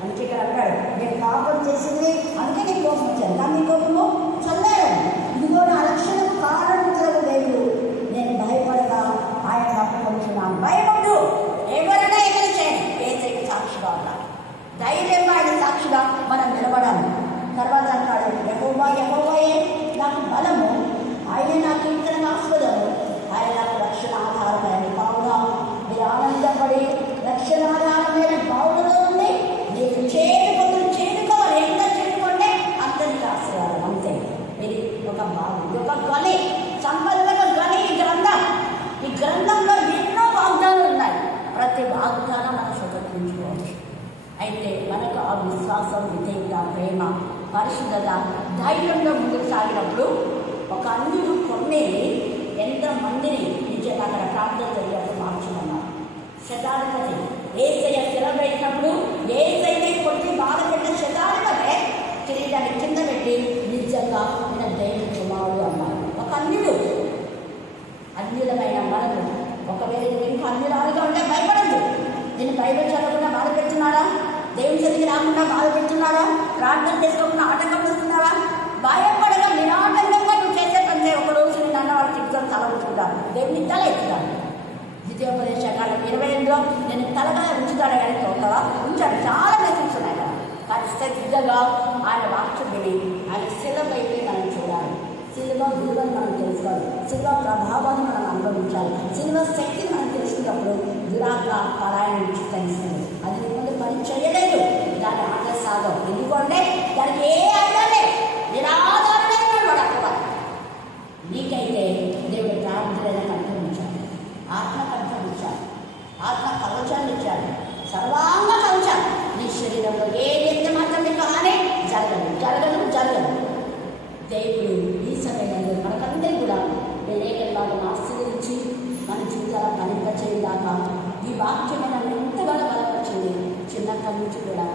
అందుకే ఇక్కడ అంటాడు, నేను పాపం చేసింది అందుకే నీకు కోపం వచ్చాను, కానీ నీ కోపము చల్లాడు. ఇదిగో నా రక్షణకు కారణం దేవుడు. నేను భయపడగా ఆయన నమ్ముకుంటున్నాను. భయపడు, ఎవరైనా ఎదురు చేయండి, వేసేకి సాక్షిగా ఉన్నాడు. ధైర్యంగా ఆయన సాక్షిగా మనం నిలబడాలి. తర్వాత అంటాడు, యెహోవాయే నాకు బలము, ఆయన నాకు కీర్తన ఆస్పదము, ఆయన నాకు రక్షణ ఆధారమైన బావుగా. మీరు ఆనందపడి రక్షణ ఆధారమైన బావులలో ఉండి నీకు చేరుకోవాలి. ఎంత చేరుకుంటే అంత నీకు ఆశీర్వాదం. అంతే. ఇది ఒక బావు, ఒక ధ్వని, సంపదమైన ధ్వని. ఈ గ్రంథంలో ఎన్నో వాగ్దానాలు ఉన్నాయి. ప్రతి వాగ్దానం మనం స్వతంత్రించుకోవచ్చు. అయితే మనకు ఆ విశ్వాసం, విధేయత, ప్రేమ, పరిశుద్ధత, ధైర్యంలో ముందుకు సాగినప్పుడు ఒక అన్యుడు కొన్నేది ఎంతమందిని నిజంగా అక్కడ ప్రార్థన జరిగినప్పుడు మార్చుకున్నారు. శతాధిపతి ఏసయ్య సెలబ్రేసినప్పుడు ఏసయ్యని కొట్టి బాధ పెట్టిన శతాధిపతే కిరీటాన్ని కింద పెట్టి నిజంగా నేను దేవుని కుమారుడు అన్నారు. ఒక అన్యులమైన మనకు ఒకవేళ ఇంకా అన్యురాలుగా ఉంటే భయపడద్దు. నేను బైబిల్ చదవకుండా బాధ పెడుతున్నారా? దేవుని సన్నిధికి రాకుండా బాధ పెడుతున్నారా? ప్రార్థన చేసుకోకుండా ఆటంకం చేస్తున్నారా? భయపడగా నిరాటంకంగా నువ్వు చేసే పని. ఒక రోజు నేను అన్న వాళ్ళు తిరుగుతాను, తల ఉంచుకుంటాను, దేవుని తల ఎత్తుతాను. ద్వితీయోపదేశకాండం 28లో నేను తలగా ఉంచుతాడు కానీ తోటగా ఉంచాడు. చాలా మెసేజ్ ఉన్నాయి కదా. కానీ శ్రద్ధగా ఆయన వాక్యం విని ఆయన శిలువ అయితే మనం చూడాలి. శిలువ విలువను మనం తెలుసుకోవాలి. శిలువ ప్రభావాన్ని మనం అనుభవించాలి. శిలువ శక్తిని మనం తెలుసుకున్నప్పుడు దురాత్మ పరాయణ నుంచి తెలుస్తుంది. అది ముందు పని చేయలేదు, దాని ఆట సాగం. ఎందుకంటే దానికి ఏ ఆటలే నిరాధారమైన వాడు. నీకైతే దేవుడు ప్రార్థన కంఠమించాలి, ఆత్మ కంఠమించాలి, ఆత్మ కవచాన్ని ఇచ్చాడు, సర్వాంగ కవచాలు. నీ శరీరంలో ఏది ఎంత మాత్రం నీకు హాని జరగదు. దేవుడు ఈ సమయంలో మనకందరికీ కూడా వివేకంలాగా ఆశీర్వదించి మన జీవితాల ఫలింపచేయదాకా ఈ వాక్యమే నన్ను ఎంతగానో బలపరిచింది చిన్నప్పటి నుంచి కూడా.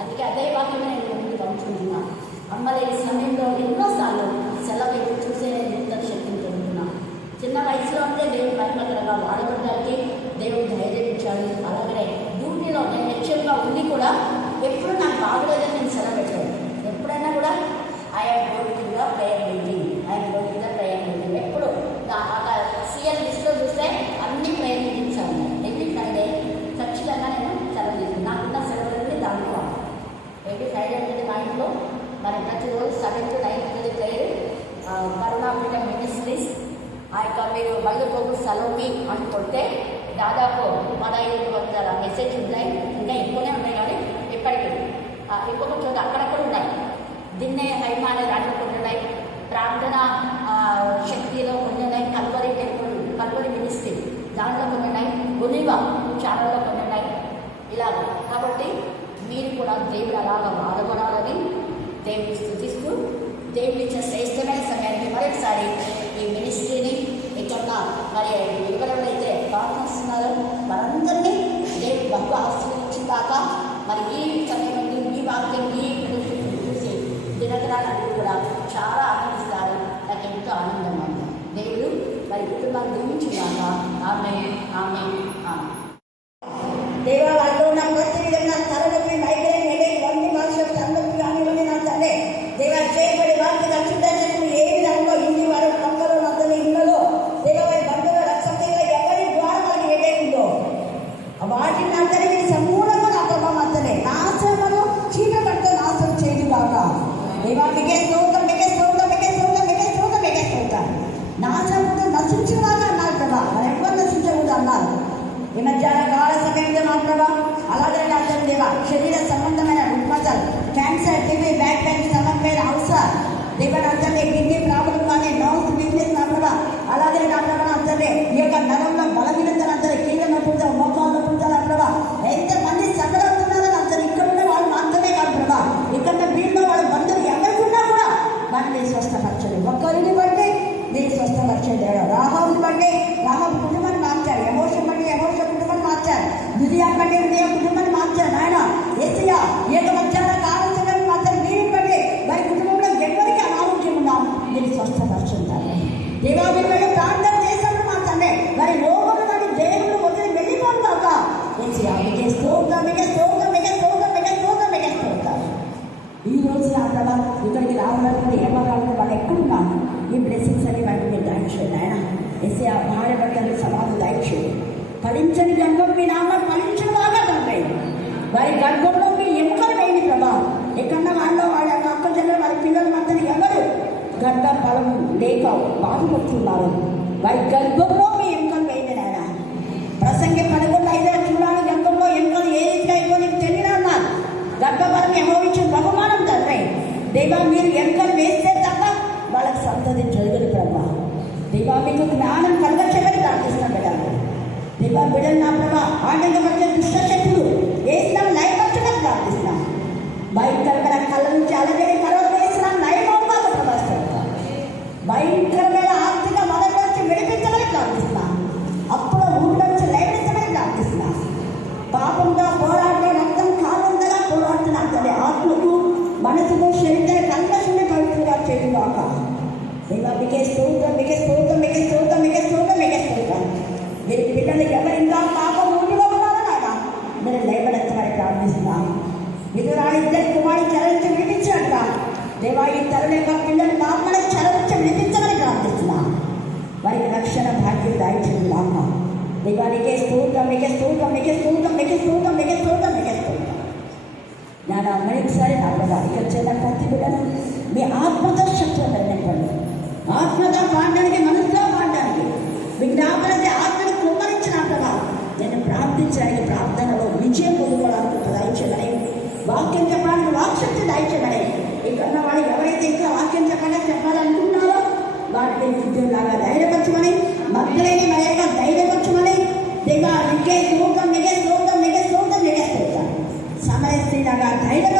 అందుకే అదే వాక్యమే నేను ముందు పంచుకుంటున్నాను. అమ్మలేని సమయంలో ఎన్నోసార్లు సెలవు చూసే నేను ఎంత శక్తిని పొందుతున్నాను. చిన్న వయసులో ఉంటే దేవుడు పరిపక్రంగా వాడబడడానికి దేవుడు ధైర్యం ఇచ్చాడు. అలాగనే డ్యూటీలో నేను హెచ్ఎంగా ఉండి కూడా ఎప్పుడు నాకు బాగలేదని నేను సెలవు పెట్టాను. ఎప్పుడైనా కూడా I'm going the prayer meeting ఎప్పుడు సీఎల్ లిస్ట్లో చూస్తే అన్ని ప్రేయర్ మీటింగ్స్ ఉన్నాయి. ఎవ్రీ ఫ్రైడే ఖచ్చితంగా నేను సెలవు తీసుకున్నాను. నాకున్న సెలవులని దాంట్లో ఎవ్రీ ఫ్రైడే అనేది మా ఇంట్లో మరి ప్రతిరోజు 7 to 9 ప్రేయర్. కరుణాపీఠం మినిస్ట్రీస్ ఆ యొక్క మీరు బల్లుకోగు సలోమి అనుకుంటే దాదాపు 1500 మెసేజ్ ఉన్నాయి. ఇంకా ఎక్కువనే ఉన్నాయి కానీ ఇప్పటికీ ఇంకొక చోట అక్కడక్కడ ఉన్నాయి. దిన్నే హైమాన దాంట్లో కొన్ని ఉన్నాయి, ప్రార్థన శక్తిలో కొన్ని ఉన్నాయి, కల్వరి మినిస్ట్రీ దాంట్లో కొన్ని ఉన్నాయి, ఒలివ ఛానల్లో కొన్ని ఉన్నాయి. ఇలాగ కాబట్టి మీరు కూడా దేవుడు అలాగా బాధపడాలని దేవుడిని స్తుతిస్తూ దేవుడి ఇచ్చిన శ్రేష్టమైన సమయానికి మరొకసారి ఈ మినిస్ట్రీని ఇక్కడ మరి ఎవరెవరైతే ప్రార్థిస్తున్నారో వారందరినీ దేవుడు బహు ఆశీర్వదించాక మరి ఈ సమయం ఈ వాక్యం ఈ చూసి దినదినాలు కూడా చాలా ఆనందిస్తారు. నాకు ఎంతో ఆనందంగా ఉంది. దేవుడు మరి కుటుంబాన్ని దీవించుగాక. ఆమేన్. దేవా వాళ్ళు నా ప్రతి విధంగా తలనొప్పి, మైగ్రేన్, హెడేక్, వంటి భాషలు అందరికీ కానివ్వండి నా తల్లి. దేవా చేయబడి వారికి రక్షించడానికి ఏ విధంగా ఇంటి వారు పక్కలో అందరి ఇళ్లలో దేవారి బంధువుల రక్షణ ఎవరి ద్వారా వాళ్ళకి హెడేక్ ఉందో వాటిని అందరికీ సమూలంగా నా ప్రభావం అంతనే నాశనం శరీర సంబంధమైన రుగ్మతలు, cancer, TB, back pain, stomach pain, ulcer, దేవన అందరినీ కిడ్నీ ప్రాబ్లం కానీ, నర్వ్స్ వీక్నెస్ నా ప్రభా, అలాగే నా ప్రభా అందరినీ ఈ యొక్క నరంలో బలహీనతలు అందరూ కీళ్ళ నొప్పులతో, మోకాళ్ళ నొప్పులతో నా ప్రభా, ఎంతమంది సకలవుతున్నారని అందరూ ఇక్కడ ఉన్న వాళ్ళు మాత్రమే కాదు ప్రభా, ఇక్కడ వీళ్ళు వాళ్ళ బంధువులు ఎవరికి ఉన్నా కూడా వారిని స్వస్థపరచండి. ఒక్కరిని బట్టి దీన్ని స్వస్థపరచండి. రాహాబుని బట్టి రాహాబు కుటుంబాన్ని మార్చారు, ఎమోషన్ బట్టి ఎమోషన్ కుటుంబాన్ని మార్చారు, హృదయాన్ని బట్టి హృదయ కుటుంబాన్ని మార్చారు. ఆయన ఏసయ్య ఏక మధ్యాహ్న కావాల్సిన మాత్రం దీనిని బట్టి వారి కుటుంబంలో ఎవరికి అనారోగ్యం ఉన్నాం దీన్ని స్వస్థపరచుంటారు. దేవాది వెళ్ళి ప్రార్థన చేసినప్పుడు మాత్రమే వారి రోగులు వారి దేవుడు వదిలి వెళ్ళిపోతాక ఏసయ్య మీకే స్తోత్రం, మీకే స్తోత్రం, మీకే స్తోత్రం, మీకే స్తోత్రం, మీకే స్తోత్రం. ఈ రోజు నా ప్రభా ఇక్కడికి రావాలనుకుంటే ఎవరు వాళ్ళు ఎక్కడున్నాను ఈ బ్లెస్సింగ్స్ అని వాటిని మీరు దయచేయండి. ఆయన ఎస్ఏ ఆ భార్య భర్తలు సమాధి దయచేయండి. ఫలించని గర్భం మీ నాన్న ఫలించిన బాగా తండ్రి, వారి గర్భంలో మీ ఎముకలు వేయండి ప్రభా. ఎక్కడన్నా వాళ్ళు వాళ్ళ అక్క చెల్లెలు వారి పిల్లలు మాత్రం ఎవరు గర్భ ఫలం లేక బాధపడుతున్నారు, వారి గర్భంలో మీ ఎముకలు వేయండి. నాయన ప్రసంగి 11:5 చూడాలి, గర్భంలో ఎముకలు ఏ రీతిగా అయిపో నీకు తెలియనా అన్నారు. గర్భఫలం అనుభవించిన బహుమానం తండ్రి దేవా, మీరు ఎముకలు వేస్తే తప్ప వాళ్ళకి సంతతి జరుగులు ప్రభా. దేవా మీకు జ్ఞానం కలగచ్చని ప్రార్థిస్తున్నాం బిడ్డలు. దేవా బిడ్డలు నా ప్రభా ఆటంకపరిచే దుష్టశక్తులు వేసినాం నయపరచడం ప్రార్థిస్తున్నాం. భయంకరమైన కళ్ళ నుంచి అలజడి కలవ వేసినాం నయమవుతాక ప్రభావిస్తాం. భయంకరమైన ఆర్థిక వనరుల నుంచి విడిపించమని ప్రార్థిస్తున్నాం. అప్పుడు ఊళ్ళ నుంచి లేపించమని ప్రార్థిస్తున్నాం. పాపంగా పోరాడే రక్తం కాలంగా పోరాడుతున్నా తల్లి ఆత్మకు మనసుకు శరీర కల్పశుని పవిత్రంగా చేయుగాక. దేవా మీకే స్తోత్రం, మీకే స్తోత్రం, మీకే స్తోత్రం, మీకే స్తోత్రం, మీకే స్తోత్రం. మీరు పిల్లలు ఎవరింకా పాపం ఊటిలో ఉన్నారో నాయన మీరు లేవనెత్తమని ప్రార్థిస్తున్నాం. విధురాలు ఇద్దరు కుమారి చరించి వినిపించాక దేవా ఈ తరుణ యొక్క పిల్లలు పాపని చరించి వినిపించమని ప్రార్థిస్తున్నాం. వారికి రక్షణ భాగ్యం దాయించుకున్నాక దేవా నీకే స్తోత్రం, మీకే స్తోత్రం, మీకే స్తోత్రం, మీకే స్తోత్రం, మీకే స్తోత్రం, మీకే స్తోత్రం. నేను మరొకసారి నా ప్రభా ఇక్కడ చిన్న ప్రతి బిడ్డను మీ ఆత్మతో శక్తులు నింపండి. ఆత్మతో పాడడానికి, మనసులో పాడడానికి మీ జ్ఞాపకం ఆత్మను కుమ్మరించిన ప్రభా నేను ప్రార్థించడానికి ప్రార్థనలో విజయం పొందుకోవడానికి దయచేయమని, వాక్యం చెప్పడానికి వాక్శక్తి దయచేయమని, ఇక్కడ వాళ్ళు ఎవరైతే ఇంకా వాక్యం చెప్పాలనుకుంటున్నారో వాటిని ఉద్యోగంలాగా ధైర్యపరచమని, మధ్యలేని మన యొక్క ధైర్యపరచమని దేవా నీకే స్తోత్రం, నీకే స్తోత్రం, నీకే స్తోత్రం, నీకే స్తోత్రం. సమరస్త్రీలాగా ధైర్యం